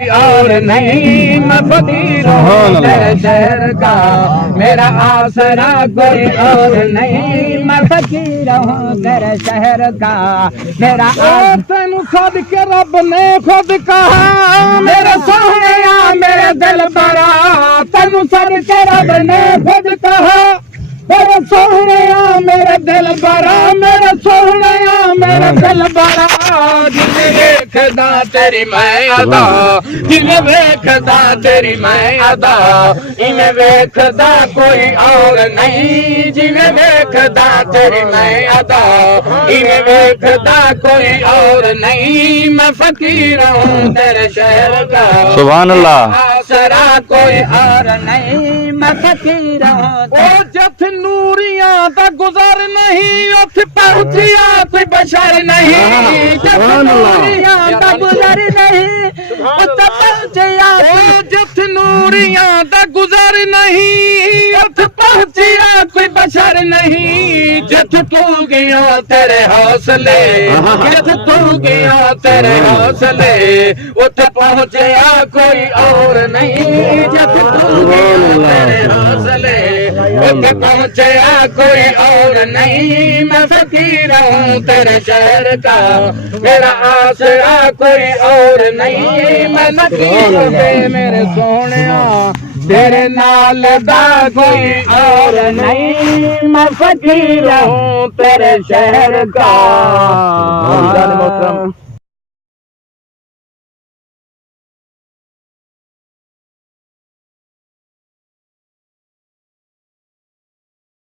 और नहीं मैं फकीर हूँ तेरे शहर का, मेरा आसरा कोई और नहीं, मैं फकीर हूँ तेरे शहर का, मेरा तेन खुद के रब ने खुद कहा, मेरे सोहनिया मेरे दिल बड़ा, तेन खुद के रब ने खुद कहा, मेरे सोहनिया मेरे दिल बड़ा, मेरे सोहनिया मेरे दिल बड़ा, जिन्हें देखदा तेरी मैं अदा, जिन्हें देखदा तेरी मैं अदा, इन्हें देखदा कोई और नहीं, जिन्हें देखदा तेरी मैं अदा, इन्हें देखदा कोई और नहीं, मैं फकीर हूँ तेरे शहर का, सुभान अल्लाह। आसरा कोई और नहीं, मैं फकीर हूँ। ओ जथ नूरियां दा गुजर नहीं, उठ पहुंचिया कोई बशर नहीं, जथ नूरियां दा गुजर नहीं, उठ पहुंचिया, जथ नूरियां दा गुजर नहीं, उठ पहुंचिया कोई बशर नहीं, जथ तू गया तेरे हौसले, जथ तू गया तेरे हौसले, उठ पहुंचिया कोई और नहीं, जथ तू गया तेरे हौसले, उठ पहुंचिया कोई और नहीं, मैं फकीर हूँ तेरे शहर का, मेरा आसरा कोई और नहीं, मैं फकीर हूँ मेरे सोहनिया, तेरे नाल दा कोई और नहीं, मैं फकीर हूँ तेरे शहर का।